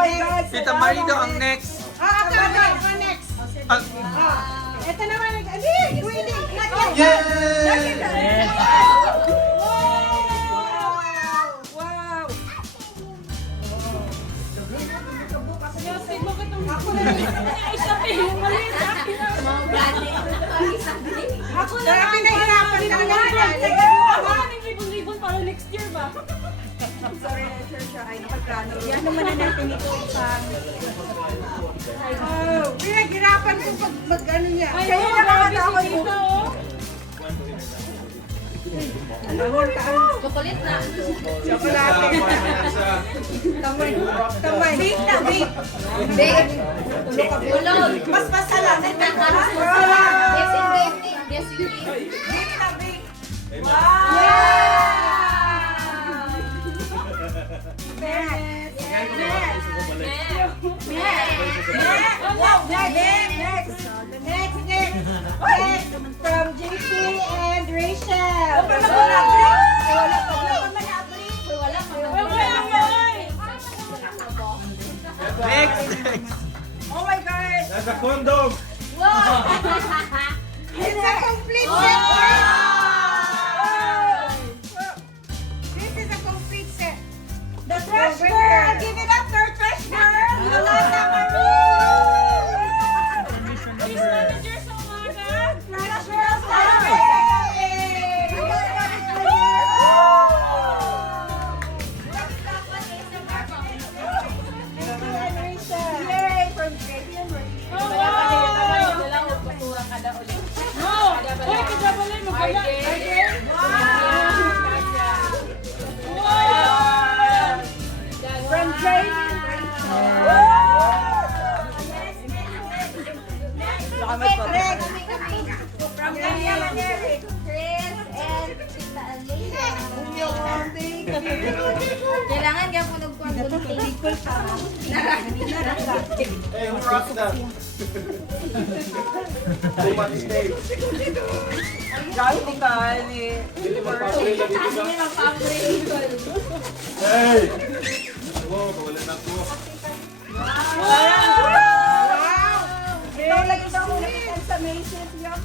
my God! Tita Marie daw ang next. Ako next. Ito naman. Hindi! Not yet. Yay! Wow! Ako na Grabe na hirapan talaga. libon-libon para next year ba? Sorry na, Trisha. Ay, napagkano. Yan naman na natin ito sa... Oh, pinaghirapan ko pag mag-ano niya. Ay, Kaya oh, grabe nakakatakot si mo. Tita, oh. Chocolate na. Chocolate. Tamay. Tamay. Bake na, bake. Bake. Tulog. Mas masala. Yes, in bake. Yes, in bake. Bake na, bake. Next. From JP and Rachel. Wala Next! Oh my God! That's a condom! It's a complete set! This is a complete set. The trash girl! Give it up for trash girl! Yolanda Marie! Please, manager sa umaga. Trash girl! Yay! From Baby and Marie. Oh, wow! No! Hoy, kajabalay mo pala. Wow! From Baby and From Daniel and Eric. Chris and Tita Alina. Kailangan ka po nagpapagod. Hey, who rocks that? Too much steak. Hindi magpapalila dito ka? Hey! Wow, kawalan ako. Ikaw lagi daw ulit sa Macy's yung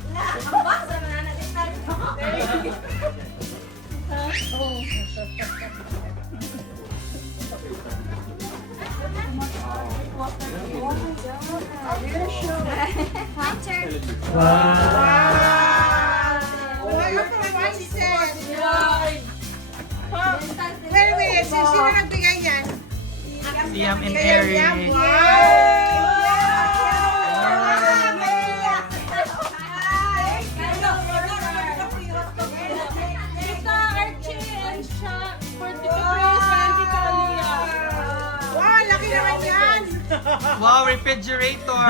Wait, sino nagbigay yan? Liam and Eric. Tita Archie and siya for Tita Chris and Tita Aliyah. Wow, laki naman yan! Wow, refrigerator!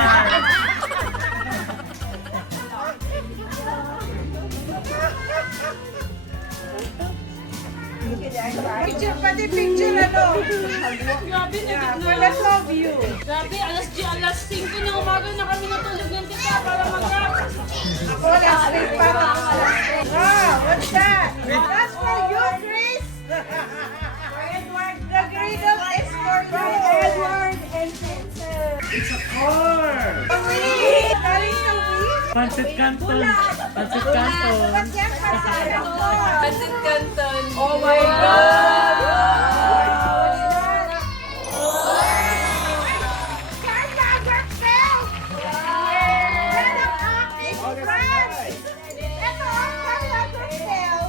Picture, pati picture ano? Grabe, For the two of you. Grabe, alas 5 ng umaga na kami natulog ng tita para mag-rap. Ako last week pa. Wow, what's that? That's for you, Chris! Edward, the griddle is for you. Edward and Vincent. It's a car! Wee! Galing sa Wii? Pancit Canton! Pancit Canton! Ba't yan pasara ko? Pancit Canton. Oh my God! Carla Gertzel! Yan ang aking friend! Ito ang Carla Gertzel!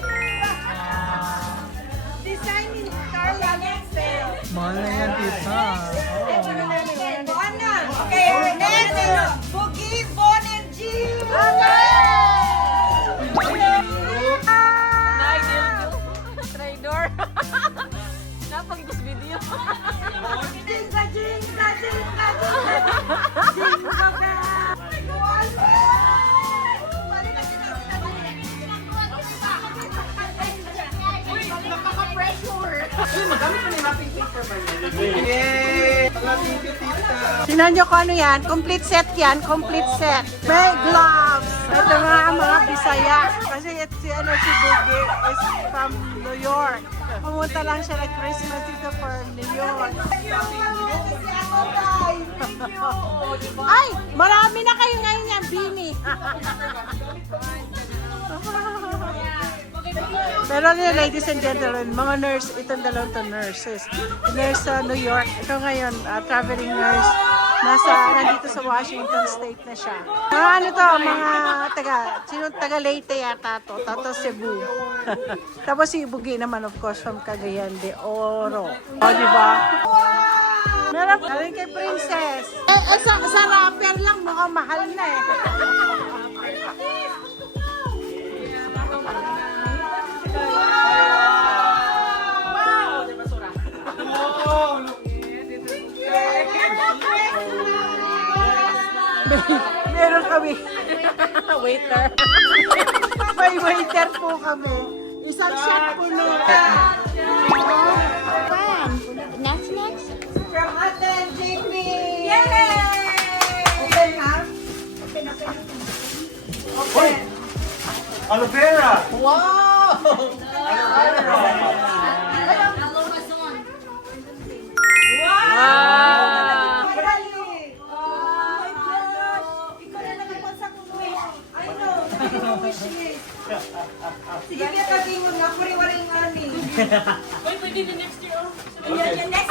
Design ni Carla Gertzel. Mahal na yan, tita. Buwan na! Okay, next! Boogie, Bon and Jill! Traidor. Napag-gusto video. Jinga, jinga, jinga, jinga ka! Yay! Thank you, tita. Tingnan nyo kung ano yan. Complete set yan. Complete set. May gloves. Ito nga ang mga Bisaya. Kasi si Boogie is from New York. Pumunta lang siya na Christmas dito for New York. Ay, marami na kayo ngayon yan, Bini. Pero ladies and gentlemen, mga nurse, itong dalawang to nurses. Nurse sa New York. Ito ngayon, traveling nurse. Nandito sa Washington State na siya. Mga ano to, mga taga Leyte yata to. Tapos Cebu. Tapos si Bugi naman, of course, from Cagayan de Oro. O, diba? Meron pa rin kay Princess. Sa rapper lang, mukhang mahal na eh. Meron kami waiter. May waiter po kami. Isang shot po na. Next. From Aten, JP! Yay! Open ha? Open. Aloe vera! Wow! Sige, kaya katingon nga, puri-waring ani. Pwede na next year. Yan, next.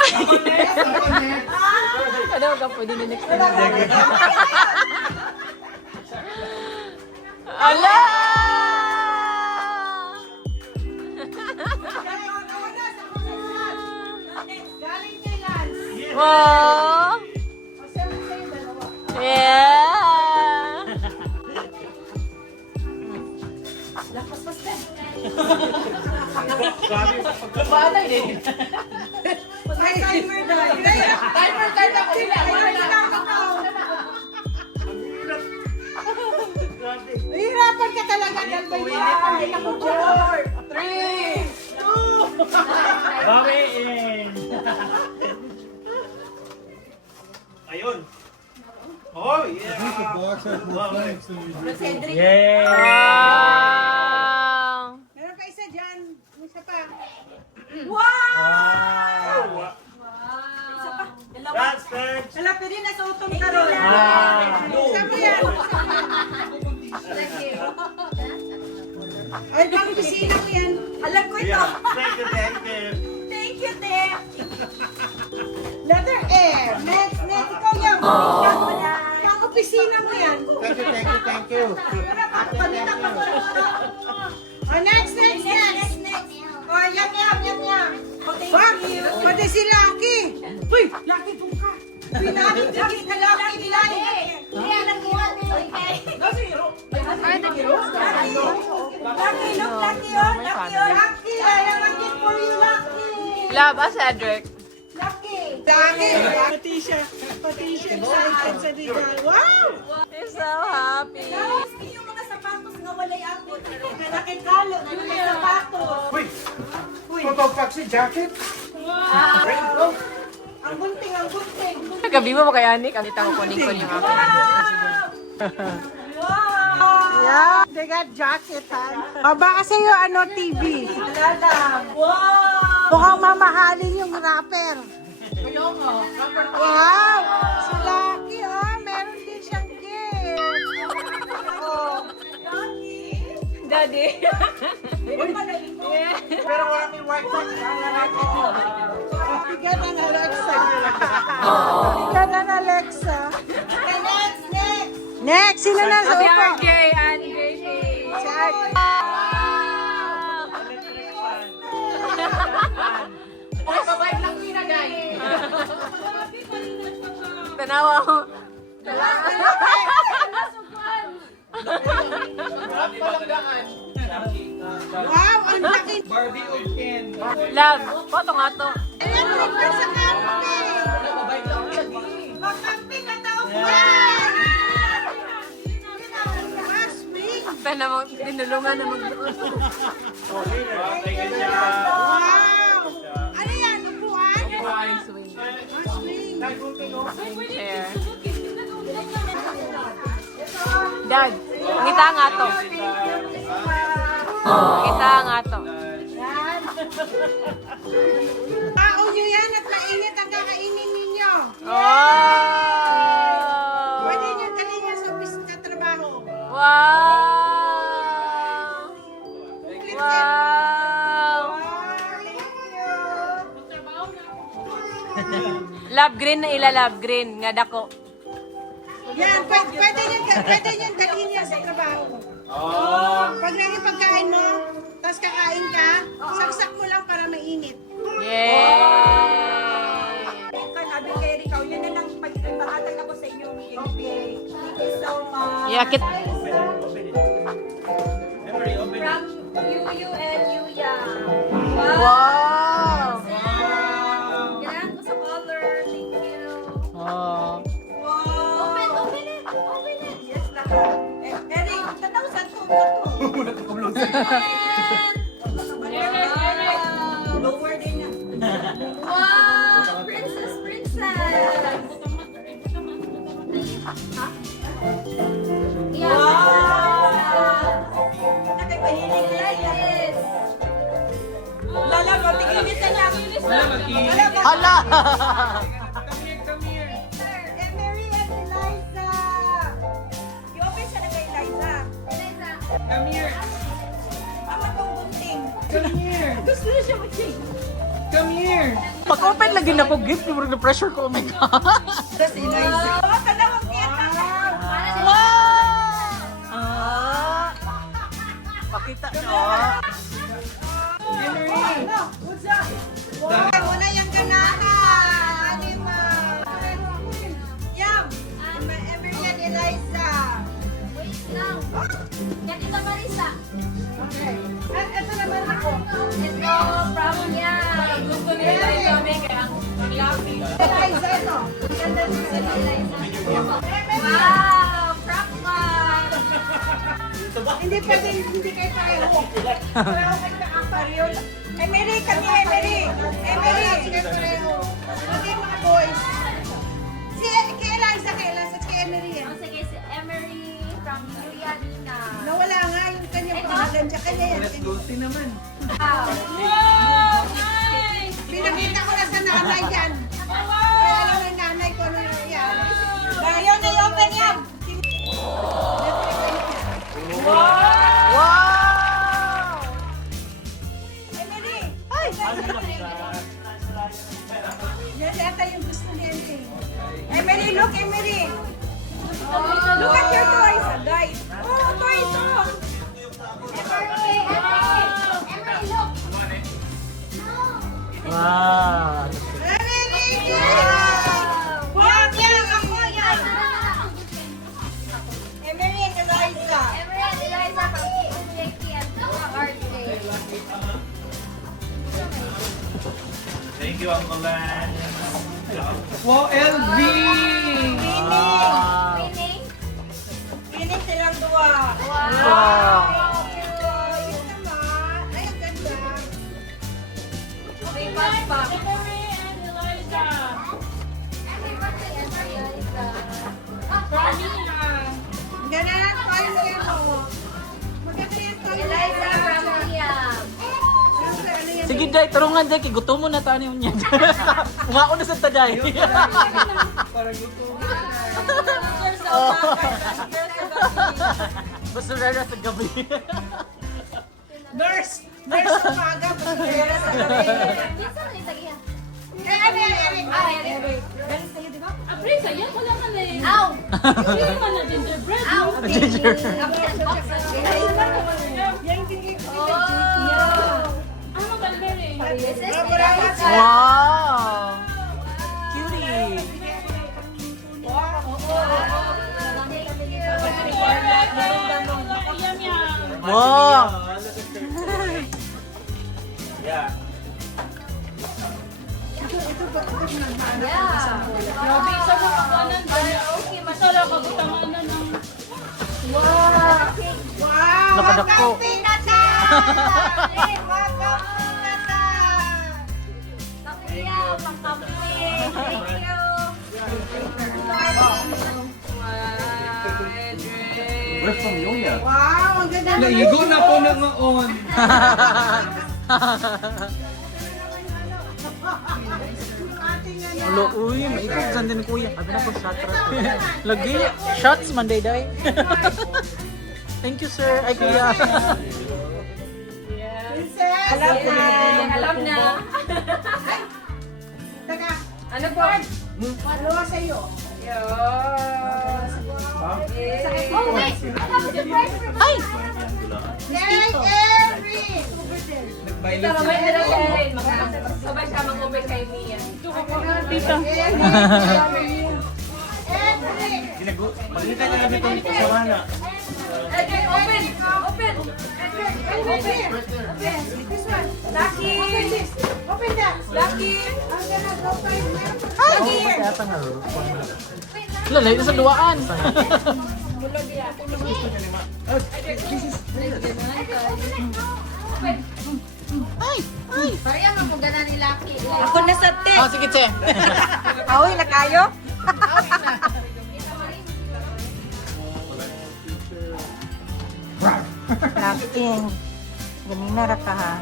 Ano ka pwede na next Ala! Galing kay Lance. Wow! Yeah! May timer daw. Timer ako sila. Hirapan ka talaga. Dalbay ako dyan. 3, 2, Bawiin! Ayun! Oh, yeah! Yeah! Wow! meron pa isa dyan. Isa pa. Wow! That's next! Wala, pwede na sa utong karon. Isa mo yan. Ay, pang pisina mo yan. Alam ko ito. Yeah, thank you. Thank you, Te. Letter M. Next. Ikaw yan. Pang opisina mo yan. Thank you. Pagpalita pa ko. Oh, next. Oh, yum. Thank you. Pwede si Lucky. Uy, Lucky po ka. Pinamit Lucky ka, Lucky. Lucky, I have a gift for you, Lucky. Love, Cedric. Lucky. Pati siya excited sa digal. Wow! He's so happy. Yung mga sapatos na walay ako. Nakikalo, yung mga sapatos. Uy! Totoo si jacket? Ang gunting. Gabi mo kay Anik, ang itang kuning ko yung akin. Yeah, they got jacket, ha? Baka sa'yo, TV. Wow! Mukhang mamahalin yung rapper. Wow! Si Lucky, meron din siyang gift. Oh. Daddy. Pero wala may white box. Bigyan ng Alexa. Bigyan ng Alexa. Next! Sino na sa Si upo? RJ and JP. Si RJ. Tanawa ko. Wow! Ang laki! Barbie o Ken? Love, photo nga to. Ayan, prepare sa camping! Mag-camping ka daw! Swing! Tanawa, dinulungan na mag-doon. Wow! Ano yan? Upuan? Swing. Swing! Chair. Dad, ngita nga to. Ngita nga to. Yan. Tao nyo yan at mainit ang kakainin ninyo. Oh! Love green na ila love green nga dako. Yan, pwede nyo dalhin yan sa trabaho. Pag naging pagkain mo, tapos kakain ka, saksak mo lang para mainit. Yay! Sabi kay Ricaw, yun na lang pagpahatag ako sa inyo. Thank you so much. Yakit. From Yuyu and Yuya. Wow! Ganahan ko sa color. Thank you. Oh. Open it. Open it. Yes, lahat. Eric, tatawsan ko. Lower din yan. Wow! Princess. Yeah. Nakaipahilig Like this. Lala mo, tigilid na lang. Hala! Mary and Eliza. I-open siya na kay Eliza. Ama tong bunting. Gusto na siya mag-change. Pag-open lagi na ko gift, yung na pressure ko, oh my God. Tapos Eliza. Oh, kanawang kiyata. Ah! Pakita nyo. Wow, muna yung ganana. Anima. Yum. Emery and Eliza. Wait lang. Yan kita Marisa. Okay. Ito naman ako. Ito from yan. Gusto nila yung kami kaya maglapi. Eliza ito. Ganda din sa Eliza. Wow! Crocman! Hindi pwede, hindi kayo pareho. Pareho kayo na pareho. Emery, kami Emery. Emery, sige pareho. Hindi mga boys. Si kay Eliza, kay Emery yan. Ang sige si Emery from Yuya Nina. Nawala nga yung kanyang pangalan dyan. Kanya yan. Wow! Pinakita ko na sa nanay yan. Kaya alam ng nanay ko ano yan. Ngayon na i-open yan. Wow! Emery! Ay! Yan yata yung gusto ni Emery. Emery, look Emery! Look at your toys. Guys. Oh, toys! Oh! Emery! Emery, look! Wow! Emery! Yan, yan! Ako yan! Emery and Eliza. Emery and Eliza from Jackie and Tua Arte. Thank you, Uncle Lan. Wow, LV! Wow! Winning? Pinig silang dua. Wow! Ayun naman. Ay, ang ganda. May backpack. Emery and Eliza! Happy birthday, Eliza. Ang ganda ng toys yan, oh. Maganda yung toys yan. Eliza from Liam. Siyempre, ano yan? Sige, Day, turungan, Day, kay gutom mo na tayo niya. Umao na sa taday. Basta rara sa gabi. Nurse! Nurse sa umaga, pasagera sa gabi. Minsan ulit tagihan. Eric! Ah, Eric. Galing sa'yo, di ba? Apre, sayang wala ka na eh. Ow! Hindi naman na gingerbread. Ow! Ginger. Absent boxes. Yan, tingin ko. Ano ba, Mary? This is Salamat. Wow! Cutie! Wow! Yeah. Yeah. Grabe, sa mga kanan ba? Okay, masala ka butamanan ng... Wow! Nakadako. Welcome, Pinata! Welcome, Pinata! Pakuya, pangkape. Thank you. We're from Yoya. Wow, ang ganda. Naigo na po na ngaon. Ulo, uy, maikot dyan din kuya. Abi na po shot rat. Lagi, shots man day day. Thank you sir. Ay kuya. Princess! Alam na. Alam na. Teka, Ano po? Dalawa sa'yo. Oh, wait! I have a surprise for Ay! Kay Erin! Ito, mamay na lang si Erin. Sabay siya mag-open kay Mia. Tita. Magkita na kami itong kasawana. Edgar, open! Open! Edgar, open! Open! This one. Lucky! Open that. Lucky! I'm gonna go find them. Lucky! Lalay na sa duwaan. Ay! Ay! Parang ang pagana ni Lucky. Ako na sa te. Oh, sige, Che. Aoy na kayo? Laking. Ganina ra ka ha.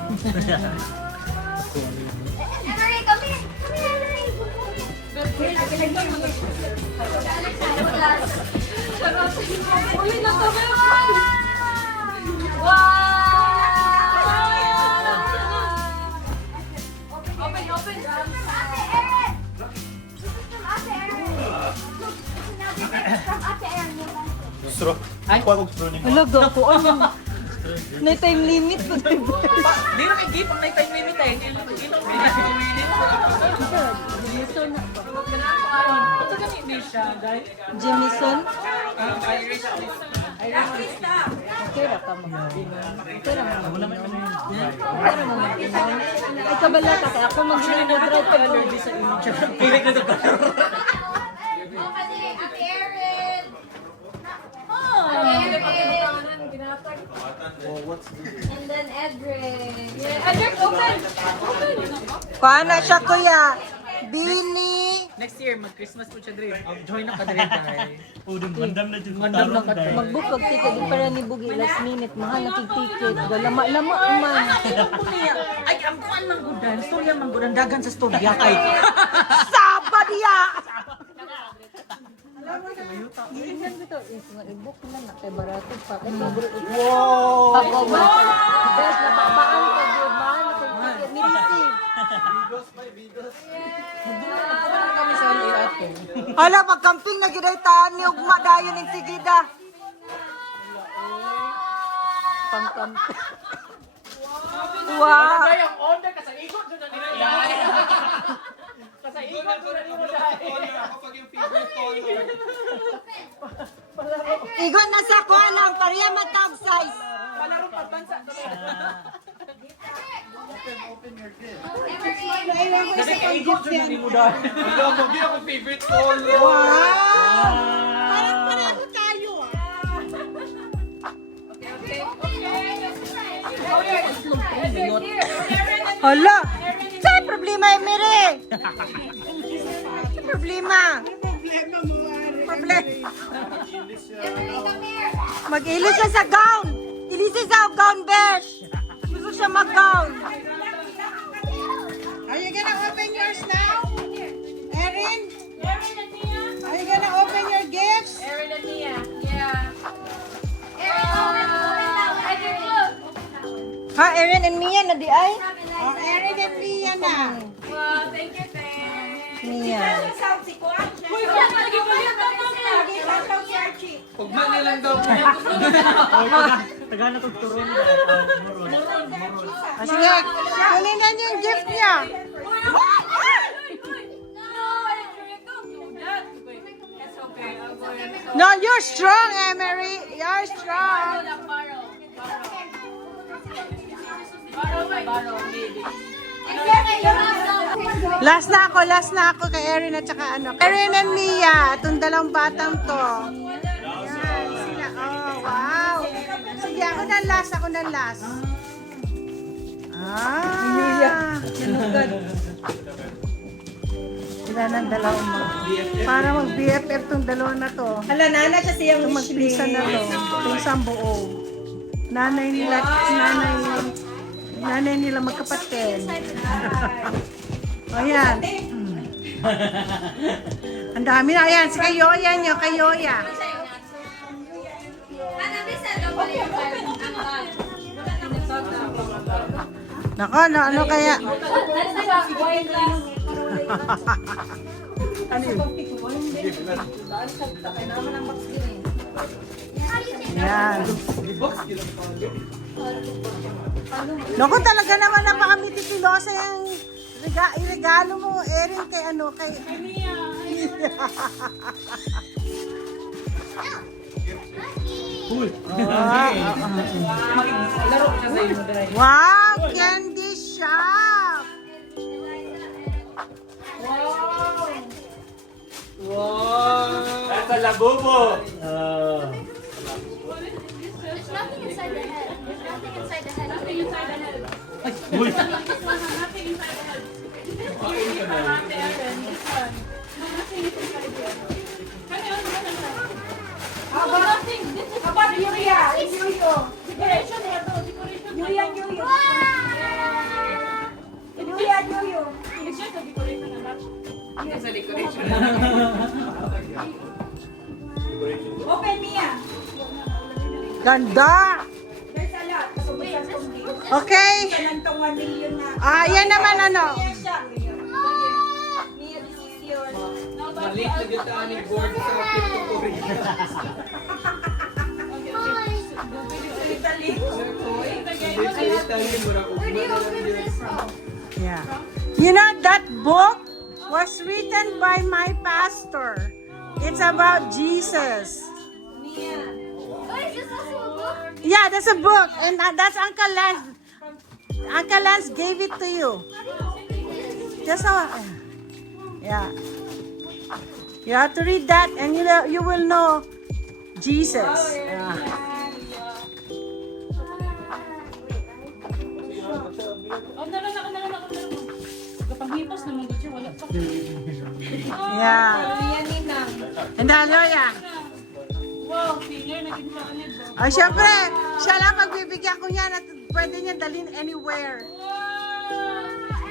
Emery, come here! Come here, Emery! Ulit na to! Wow! Open, open! Ate Erin! This is from Ate Erin. Look, from Ate Erin. Straw. Ay, kuha kong straw ni mo. Ulog ako. Na time limit ko. Di na kay Gipang na time limit eh. Gipang minute. Ito ka hindi siya, guys. Jamison. Irish. Okay ra ka mo. Okay ra mo. Ay kabala ka kaya ako mag-drive pa allergy sa inyo. Pilik na ito pa. Ate Erin! Ate Erin! And then Edric. Yeah, Edric, open! Open! Paano siya kuya? Bini. Next year, mag-Christmas po siya dre. Join na ka dre tayo. Mandam na dyan. Mandam na ka. Mag-book og ticket di para ni bugi last minute mahal na ticket. Lama-lama man. Ay, ang kuan mang gudan. Storya mang gudan. Dagan sa storya kay. Sabad ya. Ganyan ko to. I-book na na kay barato pa. Wow! Pako ba? Best na babaan ka di man kay ticket ni receive. Kami sa ate. Hala, pag-camping na giday taan ni ugma dayon ning sigida. Pang-camping. Wow! Ang order ka sa ikot dyan na nila. Sa ikot dyan na nila. Ako pag yung favorite color. Igon na sa kuha lang, pareha matag size. Palarong pagbansa. Kasi kay ikot dyan na nila. Wala mo, hindi ako favorite color. Parang pareho tayo Hala! Saan problema, Emery? Problema? Problema. Mag-ilis siya sa gown. Ilisin sa gown, besh. Gusto siya mag-gown. Are you gonna open yours now? Erin? Are you gonna open your gifts? Erin and Mia. Yeah. Erin, open now. Edric, look. Ha, Erin and Mia na di ay? Oh, Erin and Mia na. Wow, thank you, thank Mia. Pugman nilang daw. Tagana kong turon. Sige, kunin na niyo yung gift niya. No, Edric, don't do that. It's okay. I'll go ahead. No, you're strong, Emery. You're strong. Last na ako kay Erin at saka ano. Erin and Mia, itong dalawang batang to. Yan, sila. Oh, wow. Sige, ako na last. Ah. Sila ng dalawa mo. Para mag-BFF tong dalawa na to. Hala, nana siya siyang Ito magpisa na to. Itong sambuo. Nanay nila magkapatid. O yan. Ang dami na. Ayan, si Kayoya nyo, Kayoya. Nako, ano kaya? Let's take a white glass. Ano yun? How do you take Yan. Di-box, gilang pa. Naku, talaga naman napaka-mitikulosa yung regalo mo, Erin, kay ano, kay... Laro ka sa iyo, Dre. Wow, candy shop! Wow! Nasa labubo. There's nothing inside the head. There's nothing inside the head. Nothing inside the head. Uy. Nothing inside the head. Nothing. This is about Yuya. Yuyo. Decoration. Yuya. Yuyo. Yuya. Yuyo. It's just a decoration. It's a decoration. Open Mia. Ganda! There's a lot. Okay. Nantong 1 million na. Yan naman ano. Mia, this is yours. Malik na kita ni board sa Pictory. Where do you open this from? Yeah. You know, that book was written by my pastor. It's about Jesus. Mia. Oh, is this also a book? Yeah, that's a book. And that's Uncle Lance. Uncle Lance gave it to you. Just yeah. You have to read that and you will know Jesus. Yeah. Yeah. And hallelujah. Wow, finger naging maanid. Oh, syempre, siya lang magbibigyan ko niyan at pwede niya dalhin anywhere.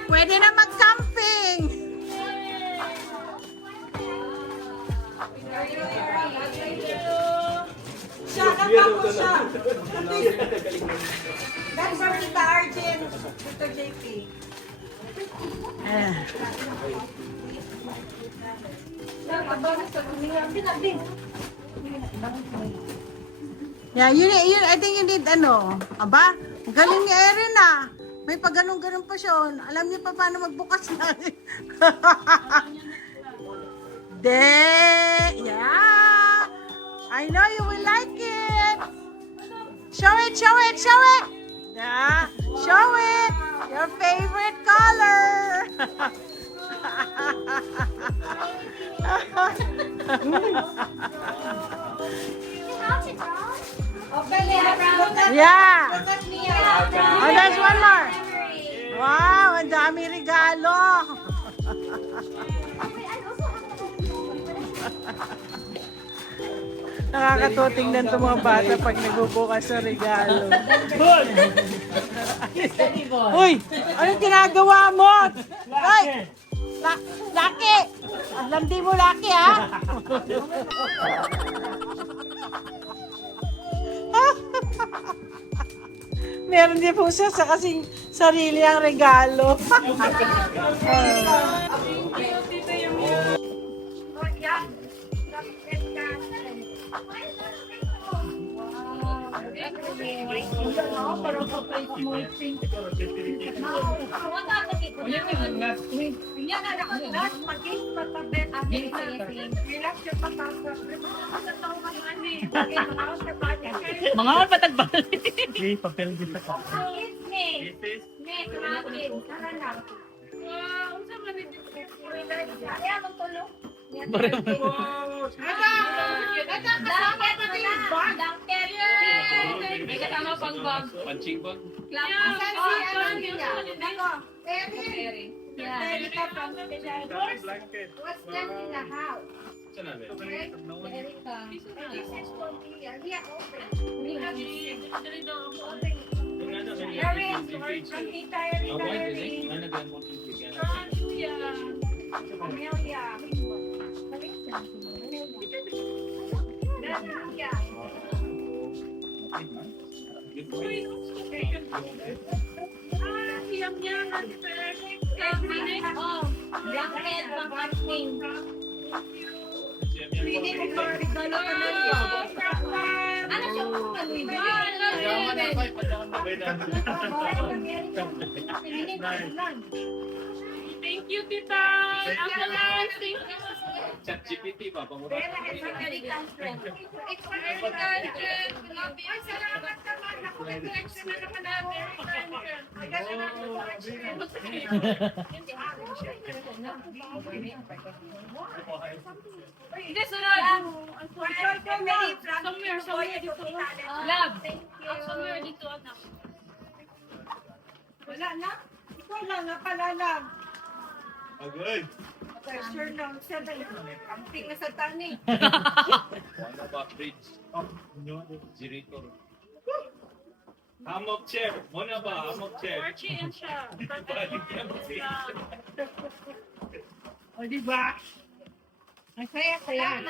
Pwede na mag-camping. Siya, nagpapos siya. That's for Tita Arjen. Tito JP. Eh. Yeah, I think you need ano. Aba, ang galing ni Erin ah. May pag ganun-ganun pa siya. Oh. Alam niya pa paano magbukas na. Yeah. I know you will like it. Show it, show it, show it. Yeah, show it. Your favorite color. Yeah. Oh, there's one more. Wow, ang dami regalo. Nakakatuting din itong mga bata pag nagbubukas ng regalo. Uy! Anong ginagawa mo? Ay! Laki! Ang landi mo, Laki, ha? Meron din po siya sa kasing sarili ang regalo. Mga patagbal. Okay, papel dito ka. Punching bag. Blanket. What's left in the house? Saan namin? This is from here. Yeah, open. Erin, From Tita Erin. Amelia. Ah, yum yum. Perfect. Blanket, pang-acting. Ano siya kung Thank you, tita. Ambulance, thank you. Chat GPT ba? Pamura. It's very constant. It's very constant. Love you. Salamat naman. Ako reflection na naman na very constant. Hindi, sunod. Somewhere dito. Love. Somewhere dito, anak. Wala na? Ikaw lang, napalalam. Agay. Pressure ng sabay. Camping na sa tani. Ano ba? Bridge. Zirator. Hammock chair. Muna ba? Hammock chair. Archie and siya. O, diba? Masaya-saya.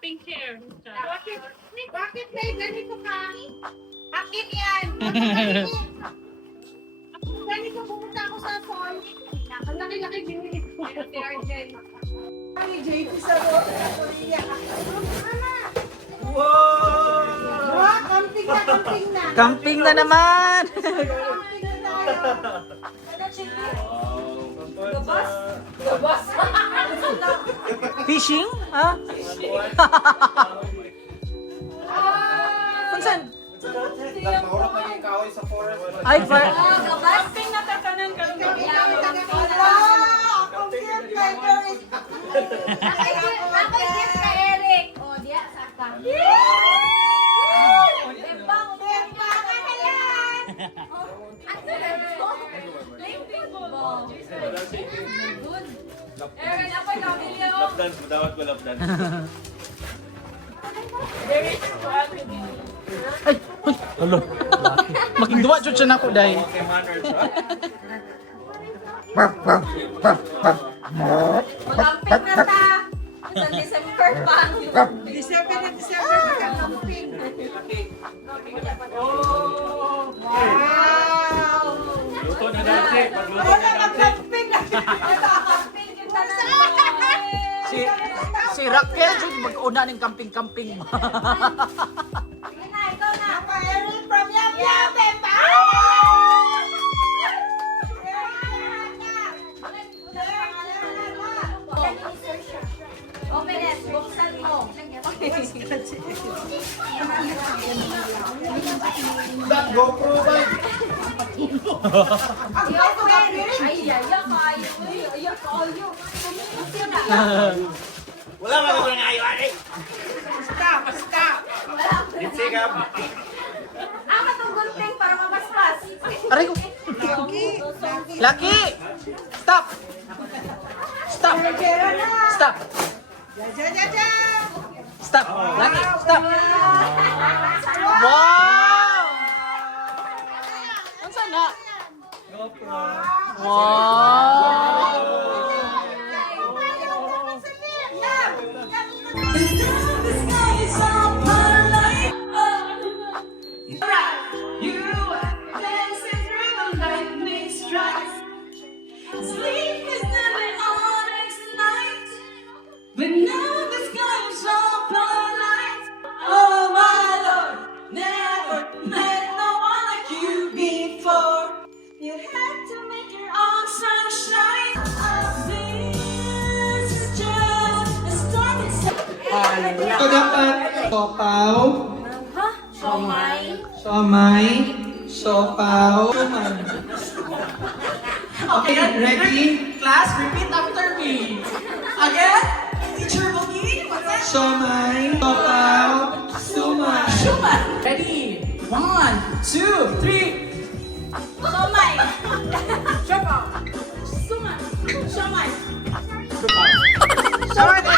Pink chair. Bakit may ganito ka? Akin yan! Ganito pumunta ako sa fall. Ang laki-laki binili ko. Si Arjen. Ay, JP sa road. Korea. Mama! Wow! Ah, camping na, camping na. Camping na naman! Camping na tayo. Ano, JP? Gabas? Gabas? Fishing? Ha? Kunsan? Mahurot naging kahoy sa forest. Ay, Camping na tatanan ka rin. Ako gift ka, Eric. O, diya, saka. Bembang, bembang, ano yan? Ano yan? Good. Eric, apa yung nabili mo? Lap dance. Madawat ko lap dance. Hello. Magduwa jud siya nako dai. Okay, manners. Camping na ta. Sa December pa. December na December na camping. Oh! Wow! Luto na dati. Pagluto Wala na na dati. camping na. Camping yung tanan. Si Raquel jud mag-una ning camping-camping. Sige na, ikaw na. Papa Eric from Yam Yam, Bemba! Open it, buksan mo. That GoPro ba? Wala ka naman ng ayaw, Ari. Stop, stop! Litsigam. Ang katong gunting para mabasbas. Aray ko. Lucky! Lucky! Stop! Stop! Pera na! Stop! Ja, ja, ja! Stop! Lucky! Stop! Wow! Unsa na? Wow! But now the sky is all bright. Oh my Lord, never met no one like you before. You had to make your own sunshine. This is just the start. Ito dapat sopaw, Somay. somay, sopaw, suman. Okay, ready? Class, repeat after me. Again? Teacher Boogie? Somay, sopaw, suman. Suman. Ready? 1, 2, 3. Somay. Somay.